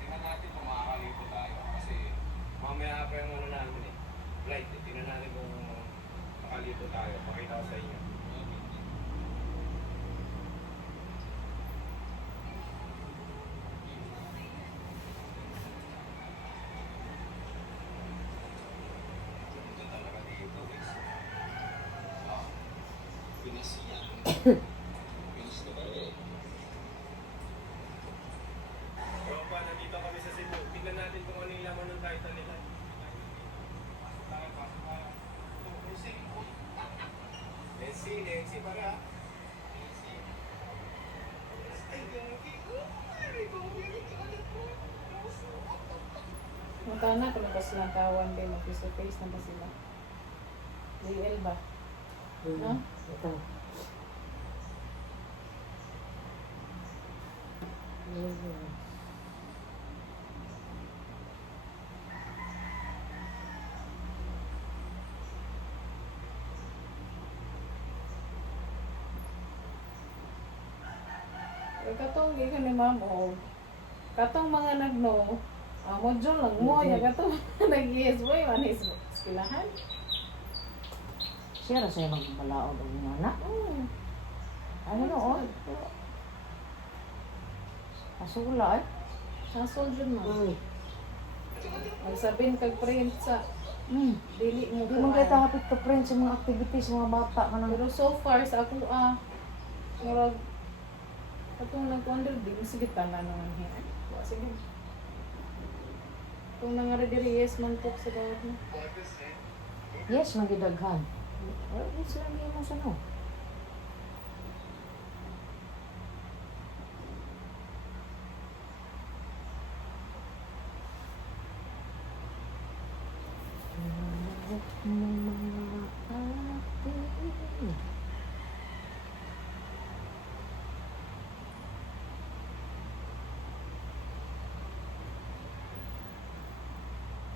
Tingnan natin kung makakalipot tayo kasi mamaya pa yung ano namin eh. Flight eh. Tingnan natin kung makalipot tayo. Pakita ko sa inyo. Ganda talaga dito guys. Pinis yan. Pinis na ba eh. Tropa, nandito kami sa Cebu. Tingnan natin kung ano yung laman ng title nila. Nancy, para. Magkana kung ba silang tawan din, mag-face na ba sila? DL ba? No? Ito. Katong gikan ni ma'am o katong mga nagno module lang mo ya katong nag-yes boy man is skilahan. Siya ra sa'yo magpalaod ang mga anak. Ano noon? Asula eh. Hasol jud man. Magsabin kag print sa dili mo Hindi mo kayo tahapit ka friend sa mga activities sa mga bata ka nang. pero so far sa ako murag katong nag-wonder di mo sige tanan naman hiya. Wa sige. Kung nangaradiri yes man po sa bawat mo. Yes, magidaghan. Well, it's lang mo sa no.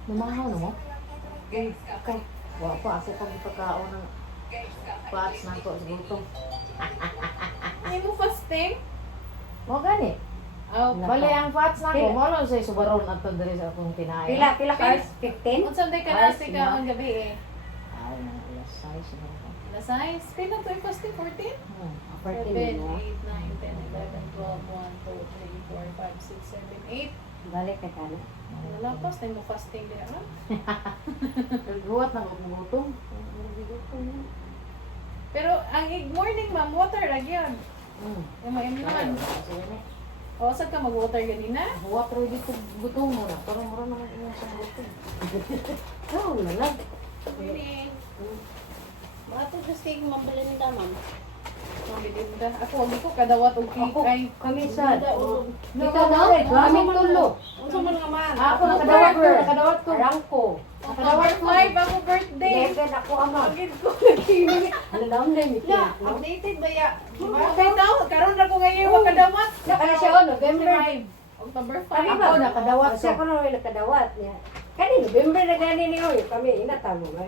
Lumahaw na mo? Okay. Wa pa ako pag pagkaon ng pats na to sa gutom. Ay mo fasting? Mo gani. Bali ang fats na ko, mo lang sa subaron at diri sa akong tinaay. Pila cars? 15? Unsa day ka nasi ka on gabi eh? Ay, na alas 6 siguro ko. Na size? Pila to yung fasting 14? 7, 8, 9, 10, 11, 12, 1, 2, 3, 4, 5, 6, 7, 8. Balik ka ka na. Wala pa, tayo mo fasting din ah. Nagbuhat na ako gutom. Pero ang morning ma'am, water lagi yan. Yung maimlan. O, saan ka mag-water ganina? Huwag pero dito gutom mo na. Parang mura naman yung sa gutom. Oo, lalag. Hindi. Bakit gusto yung mabalinda, ma'am? Mabilinda. Ako, wag ko kadawat og kay. Kami sad. Ito na? Kami tulo. Unsa man nga man? Ako nakadawat ko. Arangko. October 5 ako birthday. Level ako ama. Agad ko nagkini. Ano lang na yung Na, updated ba ya? Okay daw, karon ra ko ngayon wa kadawat. Kaya siya, November. October 5. Kami ba? Nakadawat siya ko na nakadawat niya. Kani November na gani niyo. Kami inatamo ba?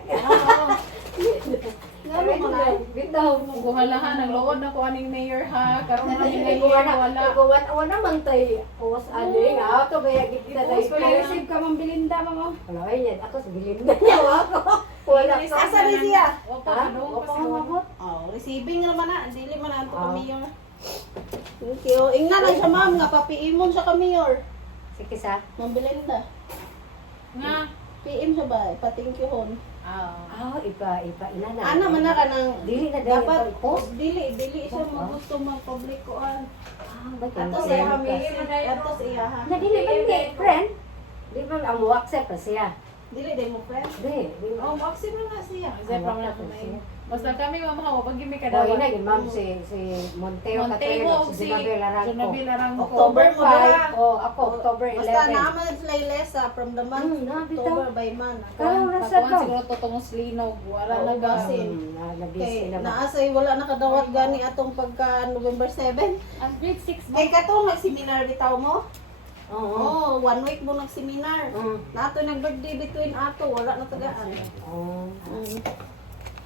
Ngano mo na? Bitaw mo. Guhalahan ang luod na ko aning mayor ha. Karon na yung Ay, mayor wala. wala man tay. Pos ani nga to kaya kita Ipos ko dai. receive ka mang bilinda mama. Wala ay yan. Ako sa Belinda niya ako. Wala ka. Asa ni siya? Wa pa Ha? kadong Wa pa pa siguro. mabot. Oh, receiving naman na, dili man na Ah. kami mayor. Thank you. Ingnan lang siya ma'am nga papiimon siya ka mayor. Sige sa. Ma'am Belinda. Nga. PM siya ba? Pa-thank you hon. Ipa ina na. Ana man na ka nang Dili na dapat post. dili siya mo gusto mag-public kuan. Bakit? Ato sa iya ato sa iya ha. Na dili man ni friend. Di ba ang mo accept pa siya? Dili day mo friend. Di. Oh, maxim na siya. Isa pa man ako na yun. Basta kami mama pag mi Oh, kadawat. ina gid ma'am si Monteo Montego Catrero, si si Jonabel Aranco. Jonabel Aranco. October 5. Oh, ako October 11. Basta naman sila ilesa from the month Nabitaw. October by month. Kaya nasa Pakuan to. siguro totong slinog. Wala Oo, na basin. Nalabis Kay sila ba? naasay wala nakadawat gani atong pagka November 7. Ang grade 6 Kay katong nag-seminar bitaw mo. Oh, Oo. 1 week mo nag-seminar. Mm. Nato nag-birthday between ato, wala na tagaan. Oo.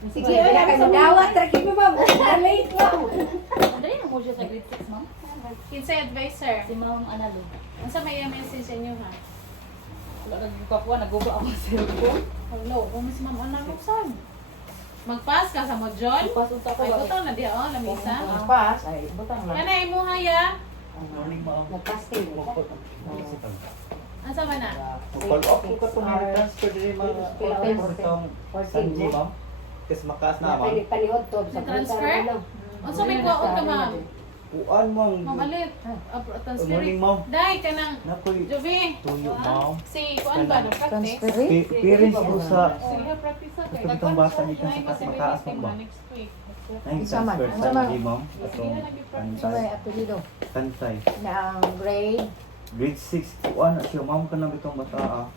Sige, wala ka madawat. Traki mo ma'am. Late ma'am. Dali na mo siya sa grade 6, ma'am. Kinsa advisor. Si Ma'am Analog. Unsa may message sa inyo ha? Wala nang kapuan, naguba ako sa cellphone. Hello, kung mas ma'am ana saan? Mag-pass ka sa mo, John? Pasunta ko Ay, ba? butang na di, oh, lamisa. Ang pass, ay, butang lang. Kanay mo haya. Nag-casting. Asa man na? Follow up ko itong transfer din mga itong Sanji, ma'am. Kasi makaas na, ma'am. Paniod to. Sa Transfer? Unsa may kuwaon ka, ma'am? Kuan, ma'am. Ma'am alit. Good Transfer. morning, ma'am. Dai ka nang Nakoy, Jovi. tuyo, ma'am. Si kuan ba na practice? Parents ko sa Sige, practice sa gusto itong bata dito sa makaas, ma'am ba? next week. Na-transfer Sanji, ma'am. Itong Sa may apelido. Kansay. Na ang grade. Grade 6, kuan na siya, ma'am ka na itong bata.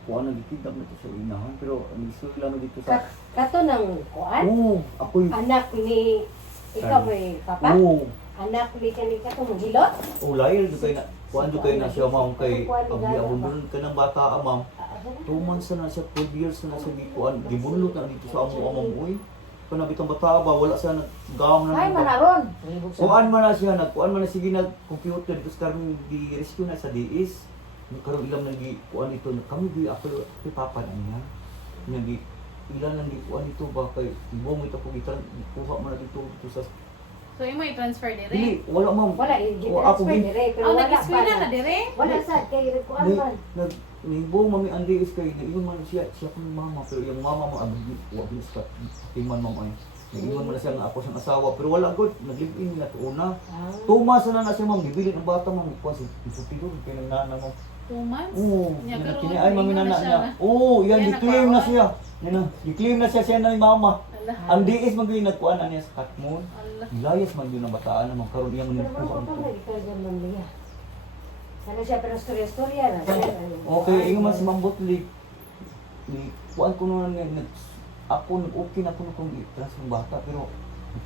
Kuan na gitidap na ito sa inahan. Pero ang isuila na dito sa... Kato ng kuan. Oo, ako'y... Anak ni ikaw may papa. Oo. Anak ni kanika to mong hilot. Layo dito kayo na... Kuan dito kayo na siya, ma'am, kay... Abiyabon doon ka ng bata, ma'am. 2 months na siya, 12 years na siya gikuan. Gibunlot na dito sa amo uy. Kung nabitang bata ba, wala siya naggam na Ay, nito. manaron. Kuan man na siya, nagkuan man na sige nag-computer dito sa karong di-rescue na sa DIS. Karong ilang nag-kuan ito, kami di ako kay papa na niya. Nagi ilan lang kuan ito ba kay ibo mo ito ko gitan kuha man na dito sa So imo i-transfer dire? dili wala ma'am. Wala, O, ako i-transfer gi dire. Pero Oh, wala nag-eskwela pa. na dire? Wala sa kay kuan ni man. nag nibo mami andi is kay niyo man siya kung mama pero yung mama mo abi wa binis ka timan mo ay. Nag-iwan mo na siya nga ako siyang asawa pero wala good nag-live-in na to una. Tumas na na siya ma'am gibili ng bata ma'am kuan si pipilo kay nana mo. 2 months? Oo, Nya, pero kini ay mami ingon na nana siya niya. na. Oo, yan Yan, di-claim na nakaon. siya. Yan na, di-claim na siya na ni mama. Ala. Ang diis man gyud nagkuan na niya sa Katmon. Allah. Layas man yun ang bataan naman karon iya man Pero kuha wala pa ko. na ikaw dyan man liya. Sana siya pero storya-storya na. Okay, ingon man si Mambot Lig. Ni kuan ko na ako okay na ko kung i-transfer ng bata pero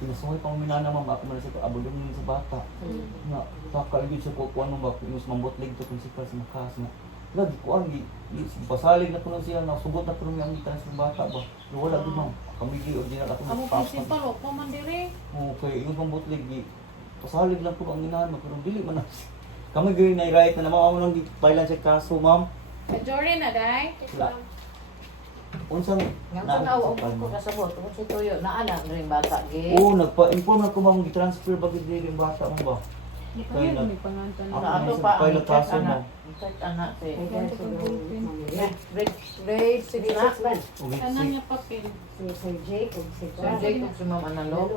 pinasuhay pa mo minana ma'am ako man sa abulong niya sa bata. Nga takal gyud sa kuan mo ba kung mas Mambot Lig to principal sa Makas na lagi kuan gi pasalig na kuno siya na sugot na kuno ang transfer ng bata ba. Pero wala gyud ma'am. Kami gi original ako Amo principal wa pa man dire. Okay, yung Mambot Lig gi pasalig lang kuno ang inahan pero dili man na. Kami gyud na right na naman ako nang di-file sa kaso ma'am. Majority na dai. Wala. Unsang Nga ko na ako ko kasabot. Kung si Tuyo, naana na rin bata. Gid. Oo, nagpa-inform ako ma'am gi-transfer ba gid dili yung bata mo ba? Di pa Kaya yun na- may pangantan. Ako Sa ato sa pa ang pilot third kaso, anak. ma'am. Third anak si Yeah. grade 6 na. Six man. Okay, Kanan niya papel. Si Sir Jake o si Sir Jake ug si Ma'am Analog.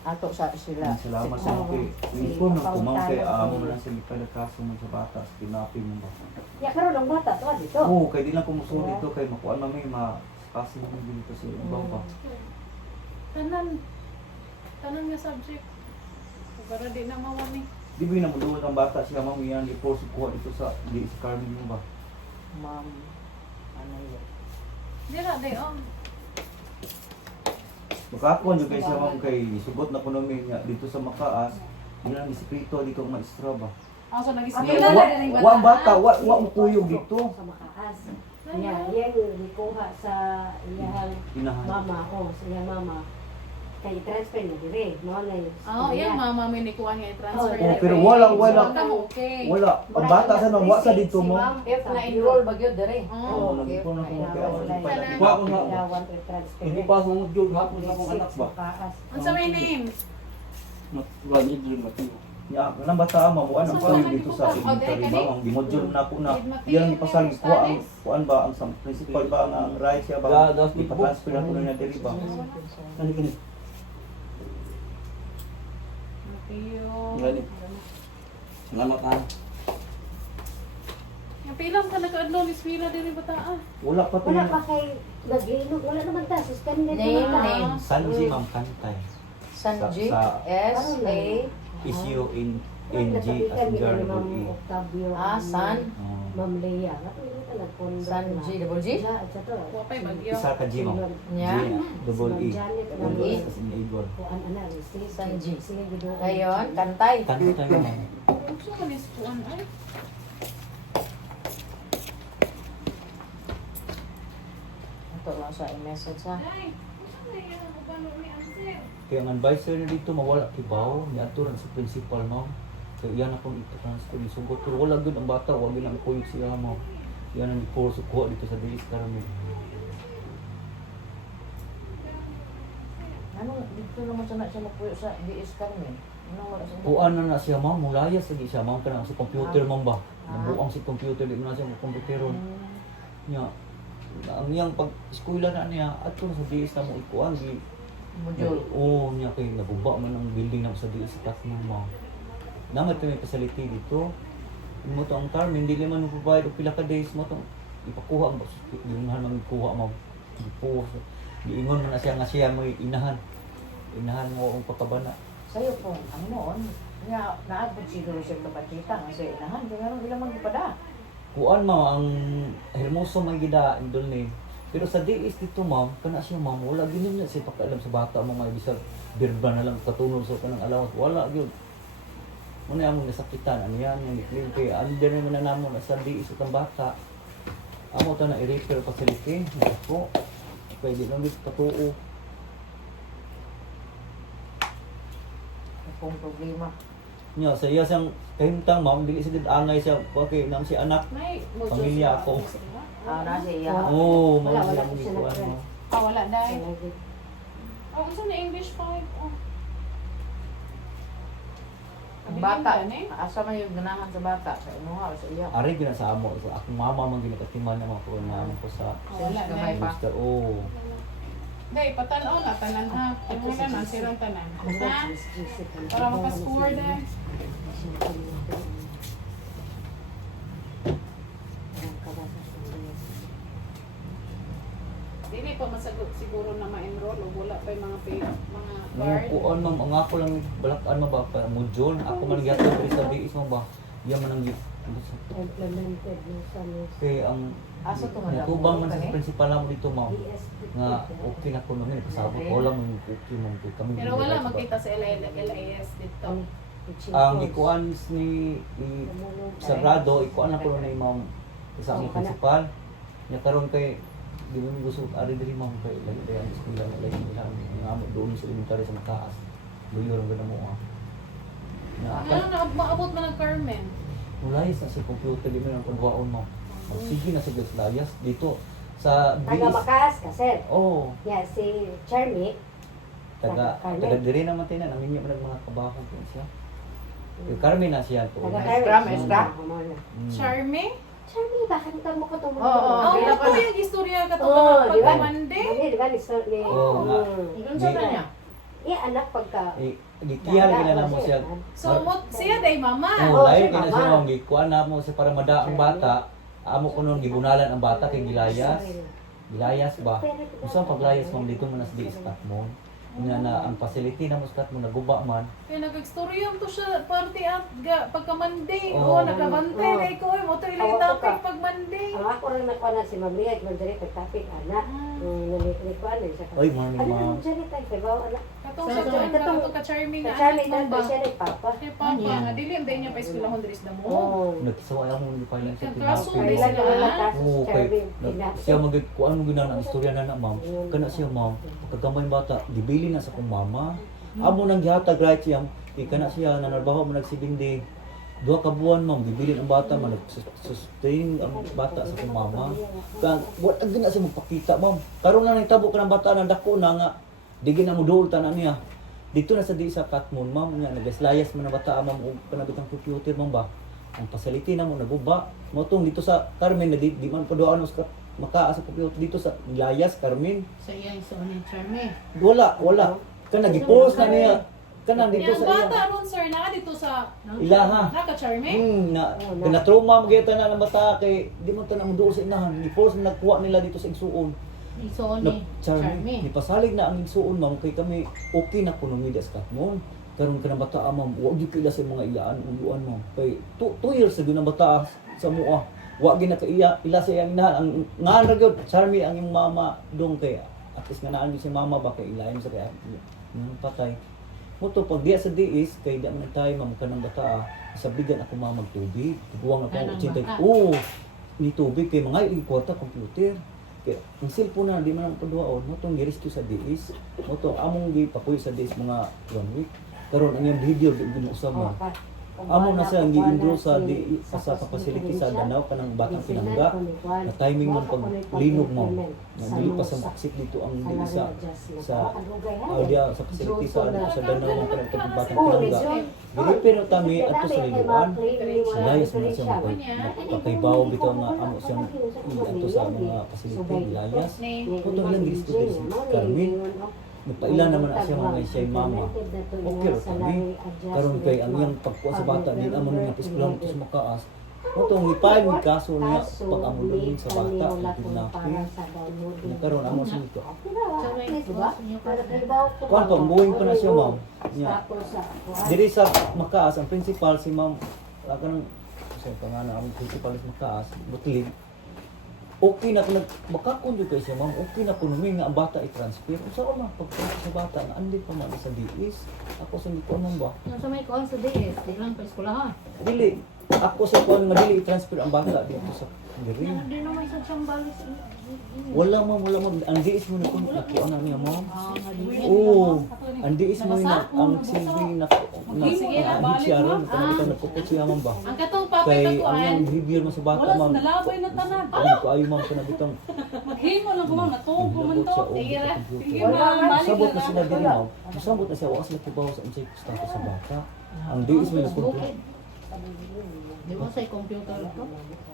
Ato sa sila. salamat Six sa na. kay. Inform ako ma'am kay amo na lang sa pilot kaso mo sa bata sa kidnapping mo ba. Ya karon ang bata to dito. Oo, kay di lang ko musulit dito kay makuan mami kasi mo dito sa ibaw ba. Tanan nga subject. Para di na mawani. Di ba na muduol ang bata siya ma'am yan i-force ko dito sa di sa Carmen mo ba. Ma'am Analog. Dira day on. Makakon yung kay siya ma'am kay sugot na kuno niya dito sa Makaas. Ilang espiritu dito ang maestra ba. Ah, so Ang nag-eskwela Wa na din wa ang bata, wa mo kuyog dito. Sa makaas. Iya gikuha sa iyang Inahan. mama ko, sa iyang mama. Kay transfer na dire. Mao na yun. Oh, yan mama may nikuha nga i-transfer. Oh, Oh, pero wala. Okay. Wala. Ang bata sa nang wa sa dito mo. If na-enroll ba gyud dire? Oh. Oo, nag-ipon na ko kaya ako Sana. Ikuha ko nga. Dawan to transfer. Hindi pa ako mag-jog hapon sa akong anak ba. Makaas. Unsa may name? Ya, kanang bata mo ano So, pa saan dito nagpupunta? sa Oh, elementary kani? ba ang gimodule na ko na. With Mateo, Yan ipasalig ko ang studies? kuan ba ang principal ba ang right siya ba? Ipa-transfer na ko na diri ba. Mateo. Salamat ha. Yung pilang ka nag-adlaw ni Swila din bata ah. Wala pa to. Wala pa kay naglinog. Wala naman ta. Suspended Name, naman ta. name. Sanji Ma'am Kantay. Sanji Sa- S.A. Issue in NG as Nagkapitan in ni Jargon Ma'am E. Octavio. San. Oh. Ma'am Leia. ito nagpondo. Sanji, double G? At sa to. Wapay bagyo. Isa ka G, ma'am. Nya? G, double E. Janet, Double E, kasi ni Igor. Kuan ana, Sanji. Sila gido. Ngayon, kantay. Tanto tayo, ma'am. Gusto ko nis kuan ay. Ito lang sa i-message ha. Ay, gusto na yan ang upano ni Ansel. Kaya ang advisor na dito, mawala kibaw. Niaturan sa principal, ma'am. Kaya yan akong ito-transfer. Isugot. Pero wala good ang bata. Wala din ang point siya, ma'am. Yan ang i-force kuha dito sa DIS karami. Ano, dito naman sana siya magpuyo sa DS Carmen. Ano wala siya? Kuan na siya, ma'am. Mulayas lagi siya, ma'am. Kanang sa computer, ma'am ba? Nabuang si computer. Di mo na siya mag-computeron. Nya, ang iyang pag-eskwela na niya, at kung sa DIS na mo ikuan, Module. Oo, niya kay naguba man ang building na sa DIS sa Katmon, ma'am. Naman ito may facility dito. Mo to ang term, hindi naman provide og pila ka days mo to ipakuha mo. Di mo man kuha, ma'am. Giingon man na siya nga siya mo inahan. Inahan mo ang pagkabana. Sa'yo po, ang noon, nga naabot siguro siya kapatita nga sa inahan. Kaya nga ilang magpada. Kuan mo ang hermoso may gida indol ni. Pero sa DIS dito, ma'am, kana siya, ma'am, wala gyud niya siya pakialam sa bata mo may bisag birba na lang katunod sa kanang allowance. Wala gyud. Muna yung nasakitan, ano yan, yung claim kay under naman na namo na sa DIS itong bata. Amo ta na i-repair facility, ako. Pwede nang dito patuo. Kung problema. Nya sa iya sang kahimtang, ma'am, dili sigud angay siya okay nam si anak. May mojo. Pamilya ako. Na siya. Oo, Wala, ma'am, wala siya ko mo siya gikuan nag-try. mo. Ah, wala dai. Lagi. Oh, gusto na English 5. Oh. Ang bata, Abiling ka, asa man yung ganahan sa bata, sa inuha, sa iya. Ari gina sa amo, sa akong mama man ginakatiman na mga ko na ko sa Wala Gamay dai. pa. Mister. Oo. Dai, patanaw na tanan ha. Yung wala na sirang tanan. Ha? Para makascore dai. Dili pa masagot siguro na ma-enroll o wala pa yung mga Mga card. kuan, ma'am, ang ako lang balakan mo ba pa module. Ako man gyud diri sa DIS mo ba. Iya man ang Implemented na sa kay ang Asa to man natubang man sa kani? principal mo dito, ma'am. DSP. Nga okay na ko namin pasabot ko lang mo okay mo kami. Pero wala makita sa LIS dito. Ang ikuan ni Sagrado, ikuan ako na ma'am sa aming principal. Nya karon kay di mo gusto ari diri ma'am kay lagi dayon sa eskwela na lagi nila ang amo doon sa elementary sa mataas. Luyo ra gid mo ah. Na Ano na maabot man ng Carmen? mulayas na sa computer di mo nang kuwaon mo. Sige na sa layas dito sa Taga Bakas, kasi. Oh, Yeah, si Charmy. taga diri naman tinan ang inyo man mga kabaho ko siya. Kay Carmen na siya to. Taga Extra, Carmen. extra. Charmy? Charmy, bakit ka mo ko Oo, Oh, kaya pala yung istorya ka to Oo, di ba? pagkamande. Di ba, ni Oo, nga. Doon sa kanya. anak pagka. Gitiyal gina na mo siya. So, siya day mama. Oh, Oo, lain si kina mama. siya mong gikuan na mo sa para mada ang bata. Amo ko noon gibunalan ang bata kay gilayas. Gilayas ba? Unsa paglayas mo dito man sa DIS mo? Ina na ang facility na mo sa mo naguba man. Kaya nag-istorya to siya party at pagkamande. Oo. Oh, nagabantay na ikaw. Mo to ilang Oo, topic ka. pag Monday. Ang ako rin nakuha na si Mamlihat, magdari pagtapik, anak. Nalikuan na siya. Oy, morning Ano ma'am. yung dyan ito? Kaya anak. Katong So, sa so, John, katong- katong ka-charming na Charmy anak mo na ba? siya ni Papa. Kay Papa, nga dili ang day niya pa eskwelahon diri sa damo. Oo. Nagkisaway ako ng pailan sa Kaso, tinapin. may Kailan sila, naman ah? nataas Oo, si kay Charmy. siya magid kuan mo gina ang istorya na ma'am. Kana siya ma'am, pagkagamay bata, gibili na sa kong mama. Amo nang gihatag right siya, kana siya nanarbaho mo nagsibindi. 2 ka buwan ma'am, gibilin ang bata man sustain ang bata sa kong mama. Kaya what ag na siya magpakita ma'am. Karon na nitabo ka ng bata na dako na nga di gina mo duol tanan niya. Dito na sa di sa Katmon ma'am nga nagaslayas man ang bata ma'am og kanabitang computer ma'am ba. Ang facility na mo naguba. Mo tong dito sa Carmen na di man paduan sa makaa sa computer dito sa Layas Carmen. Sa iya iso ni Charmy. Wala. Kana gi-post na niya. Kana dito Yung sa bata iya. ron sir, na dito sa Ilaha. naka-charming. Na trauma mo gyud na ng bata kay di mo tanang duol sa inahan. Gi-post na nagkuha nila dito sa igsuon. Iso Na ni Charmy. Charmy. Nipasalig na ang igsuon ma'am kay kami okay na kuno mi sa Katmon. Karon ka ng bata ma'am, wa gyud kila sa mga iyaan uluan ma'am. Kay 2 years ago na bata sa mua. wa ginakaiya ila sa iyang inahan ang ngaan ra gyud charmi ang iyong mama dong kay at least nga naan gyud si mama ba kay ilayon sa kaya patay mo to pag diya sa diis kay di man tayo mamkan ng bata sabigan ako mama magtubig buwang ako Kanang 80 bata. oh ni tubig kay mga ikwarta computer kay ang cellphone na di man ang paduaon mo tong gi-rescue sa diis mo to among gipapuy sa diis mga 1 week karon ang iyang video di mo usab Oh, na amo na siya ang gi-enroll sa di sa facility sa Danao kanang batang pinangga na timing mo pag linog mo na dili pa sa baksit dito ang di sa dia sa facility sa Danao mo kanang batang pinangga dili pero tami adto sa linuan layas mo na siya magpakaybaw bitaw nga amo siyang adto sa mga facility layas putong ilang gisto diri si Carmen nagpaila naman na siya mga siya mama okay ra kami karon kay ang iyang pagkuha sa bata din amo nga piskulang tus makaas mo tong ipay mi kaso niya pag amo din sa bata kidnapping karon amo sa ito kuan pa buwing pa na siya ma'am niya diri sa makaas ang principal si ma'am kanang sa pangalan ang principal sa makaas butlig okay na kung makakon jud kay siya ma'am okay na kuno nga ang bata i-transfer unsa man pagtransfer sa bata na andi pa man sa DIS ako sa ko man ba Nasa may kuhan sa DS, di lang pa eskwelahan. dili ako sa kuan nga dili i-transfer ang bata dito sa diri Hindi naman sa siyang balis. wala ma'am ang DIS mo na kung nakuha na niya ma'am oo ang DIS mo na ang silbi na siyaron kanang nagkupot siya ma'am ba Ang katong papel kay na ang kuan. iyang behavior mo sa bata Wala ma'am nalabay na tanan. ano ko ayo ma'am kana bitang Maghimo lang kumang natuog ko man to. Sige ra. Sige Wala man, man. balik sabot na na sila na. din ma'am sabot na siya wa sila kibaw sa unsay status sa bata ang DIS mo na kontrol Di mo sa computer ko?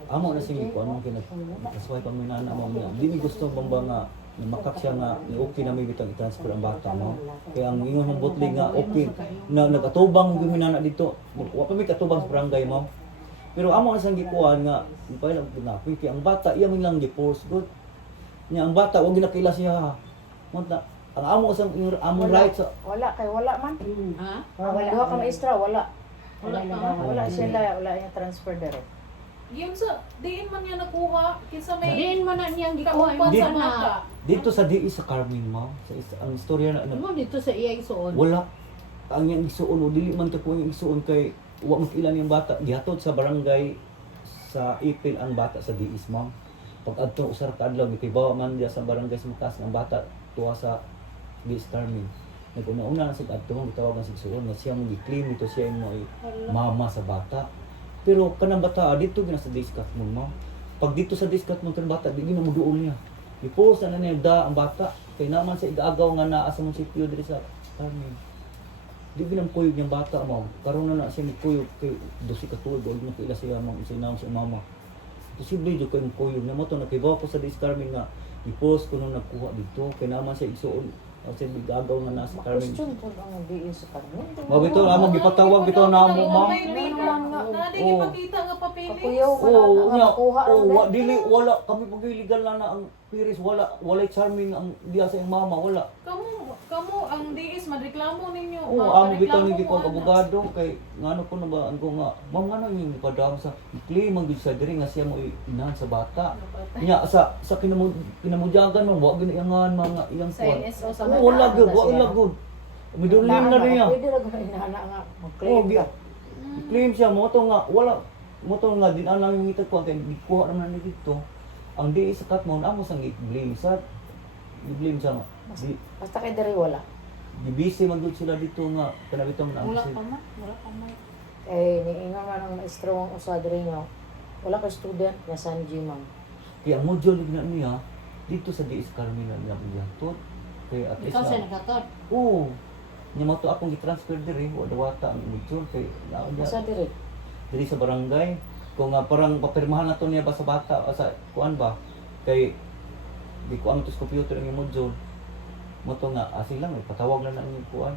amo na sige ko anong kinasway pang minana mo niya di ni gusto bang ba nga na makak siya nga ni okay na may bitang i-transfer ang bata mo kaya ang ingon ng butli nga okay na nagatubang yung minana dito wa pa may katubang sa barangay mo pero amo na sang gikuan nga ipay lang pinapoy kaya ang bata iya man lang gi-force good niya ang bata wag ginakila siya mo na ang amo sang among right sa Wala kay wala man. Ha? Wala duha ka maestra wala. Wala pa. Wala sila wala yung transfer direct. Yung sa diin man niya nakuha kinsa may Diin man na niyang gikuha. kaupan Di- sa bata. dito sa DI sa Carmen mo ang istorya na Ano dito sa iya isuon? wala ang yang isuon o dili man to ko yung isuon kay wa makilan yung bata gihatod sa barangay sa Ipil ang bata sa DIS ma'am pag adto usar ka adlaw gitibawa man diya sa barangay sa Matas ang bata tuwa sa DIS Carmen naguna-una na sa adto gitawagan sa isuon nga siya mo gi-claim ito siya mo ay mama sa bata pero kanang bata dito gina sa DIS Carmen ma'am pag dito sa DIS Carmen kanang bata di na mo duol niya i-post na niya da ang bata kay naman sa igaagaw nga naa sa munisipyo diri sa Carmen di binang kuyog yung bata mo karon na siya kuyog kay dosi ka tuig og nakila siya mong sinam sa mama posible jud kay kuyog na mo to nakibaw ko sa DIS Carmen nga i-post ko nung nagkuha dito kay naman siya isuon kasi bigagaw nga nasa Carmen Question po ang diin sa Carmen. mo bitaw among gipatawag bitaw namo ma'am May record nga. Nadi Oo. ipakita nga papeles. Kuyaw ka oo na nya makuha oo dili wala kami pag illegal na ang Piris walay charming ang diya sa iyang mama wala Kamu ang DIS madreklamo ninyo. oo amo bitaw ni ko abogado kay ngano ko na ba ko nga ma'am ano yung ipadam sa claim ang sa diri nga siya mo inahan sa bata nya sa kinamudyagan mo wa ginayangan mga iyang Sa kuwan NSO sa oo wala gyud wala gyud midulin na rin niya Pwede ra gud inana nga oo mag-claim ka. claim siya mo to nga wala mo to nga din lang yung itag ko kay gikuha naman ni dito ang di sa Katmon amo sang i-blame sa i-blame sa di Basta kay diri wala. busy man gud sila dito nga kanabitong na Wala ang pa man. Wala pa man. Niingon man ang maestro ang usa diri nga. Wala ka student nga Sanji ma'am. kaya ang module na niya dito sa DIS Carmen na niya biyatot kay at least Ikaw sa na nakatot. oo nya mo to akong gi-transfer diri wa dawata ang module kay naa Usa niya diri. sa barangay kung nga parang papirmahan na to niya ba sa bata o sa kuan ba kay di ko ang tos computer ang module mo to nga asin lang patawag na ang kuan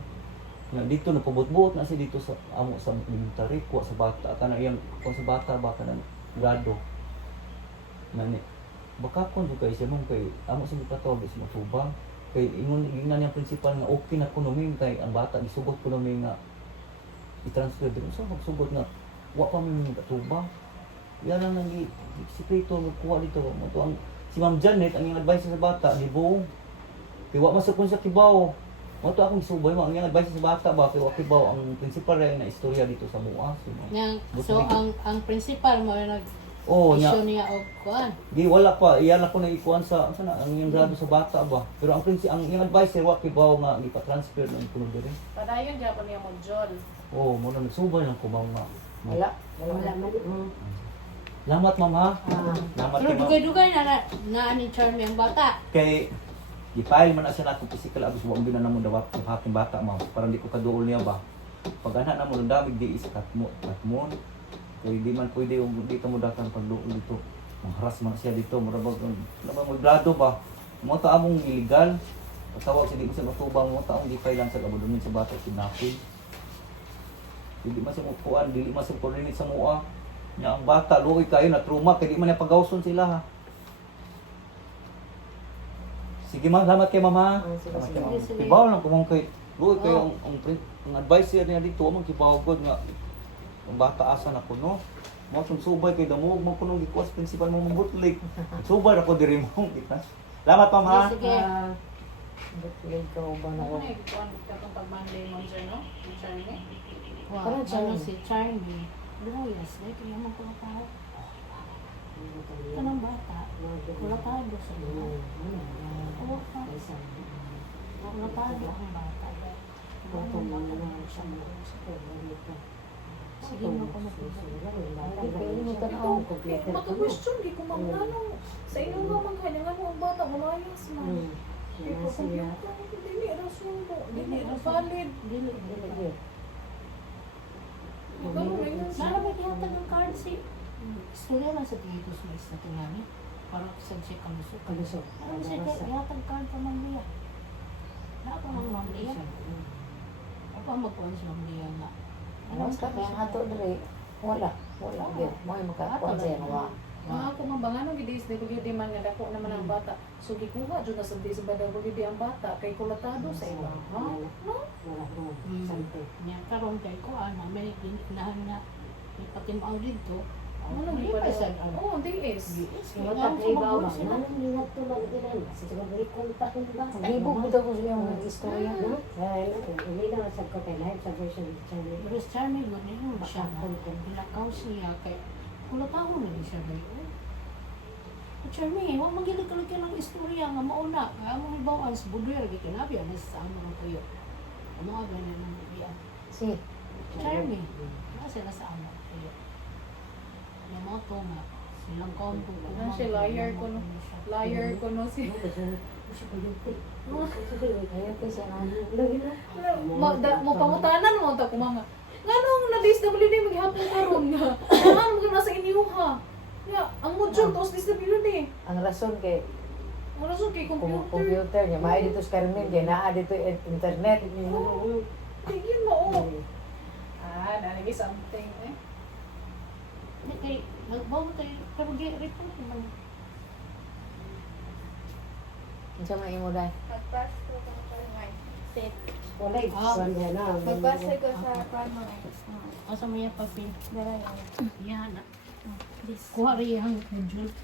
nga dito napabot-buot na si dito sa amo sa military kuha sa bata kana iyang kuha sa bata ba kana grado nani baka kon jud kay siya mong kay amo sa patawag is matubang kay ingon ingnan niya principal nga okay na kuno kay ang bata gisugot kuno nga i-transfer dito so magsugot nga wa pa mi katubang Yan ang nang sikreto magkuha dito. Mo to ang si Ma'am Janet ang iyang advice sa bata, libong. Kaya wa masukon sa kibaw. Mo to akong subay mo ang iyang advice sa bata ba kay wa kibaw ang principal ray na istorya dito sa buas. So ang principal mo nag Oh, nya. issue niya og kuan. Di wala pa, iyan ako na ikuan sa sana ang iyang grado sa bata ba. Pero ang ang iyang advice wa kibaw nga gipa-transfer ng kuno diri. Padayon gyapon niya module. Oh, mo na nagsubay ng kubaw nga. Wala. Wala man. Salamat ma'am ha. Salamat Pero kay ma'am. dugay-dugay na ni Charmy ang bata. Kay i-file man na siya natin physical abuse wa gina namo dawat ang haking bata ma'am para hindi ko kaduol niya ba. Pag ana na mo damig di is katmon. Kay di man pwede yung dito mo datang pagduol dito. Mangharas man siya dito, murabag mo grado ba. Mo ta among illegal. Patawag siya di ko siya matubang mo ta ang di-file lang sa abudumin sa bata kidnapping. Hindi man siya mupuan, dili man siya coordinate sa mua. Nya ang bata luoy kayo na trauma kay di man niya pagawson sila ha. Sige ma'am, salamat kay ma'am ha. Salamat kay ma'am. Sige. Kibaw lang kumong kay luoy kayo ang advice niya dito among kibaw gud nga ang bata asa na kuno. Mo tong subay kay damo mo kuno gikuas principal mo mabutlik. Subay ako diri mo kita. Salamat ma'am ha. Sige. Butlig ka ba na Ano ako? na ikuan katong pag-Monday mo sir no? Charlie. Wa Parang ano Charmy. si Charmy. Druyas, dahil kaya mo ko tao. Kanang bata. Wala tayo sa mga. Oo pa. Wala tayo ang bata. Sige mo ko na Maka-question di ko mamnanong sa inyo nga maghalingan mo ang bata malayas man. Dili rason do, dili ra valid. Dili. Sana may tiyatag ng card si istorya lang sa tigitos mo is na tingani. Para sa siya kalusok. Kalusok. Ano siya tiyatag card pa Mamliya? Na ako ng Mamliya. Ako ang magkuhan si Mamliya na. Basta kaya nga to diri. Wala. Wala. Mo ay makakuan sa wa. Ako mabanganong gidis di bagyo man nga dako naman ang bata. So gikuha jud na sa di sa badaw bagyo ang bata kay kulatado sa iba. Ha? No? Niya karon kay ko may ginahan na ipatimaw dito. Ano Ano di pa pa sa Oh, diis. Libog mo daw ko sa iyong istorya. Pero si Charmy mo niyo siya na pinakaw siya kay kulataw na din siya dayo. Charmy, wa magilig-lig ng istorya nga mauna. Amo ibawaan sa budwer gi kinabi ana sa amo ng tuyo. Amo aga na nang iya. Si. Charmy, nasa sila sa amo tuyo. Yung mga to nga, silang kompo. Ano siya, liar ko no? Liar ko no si. Ayun ko siya na. Mo pangutanan mo ta ko mama. Nganong na DSWD maghapon karon nga. Ano mo nasa inyo ha? Ya, ang module tos DSWD. Ang rason kay Wala so kay computer. computer niya. Maay dito sa Carmen. Kaya naa dito internet. Tigin mo oh. Nalagi something eh. Hindi kay, magbawa tayo, pero report naman. Ang sa mga imo dahil. Magbasa ko sa plano. Asa mo yung papel? Yan. Kuha rin yung module.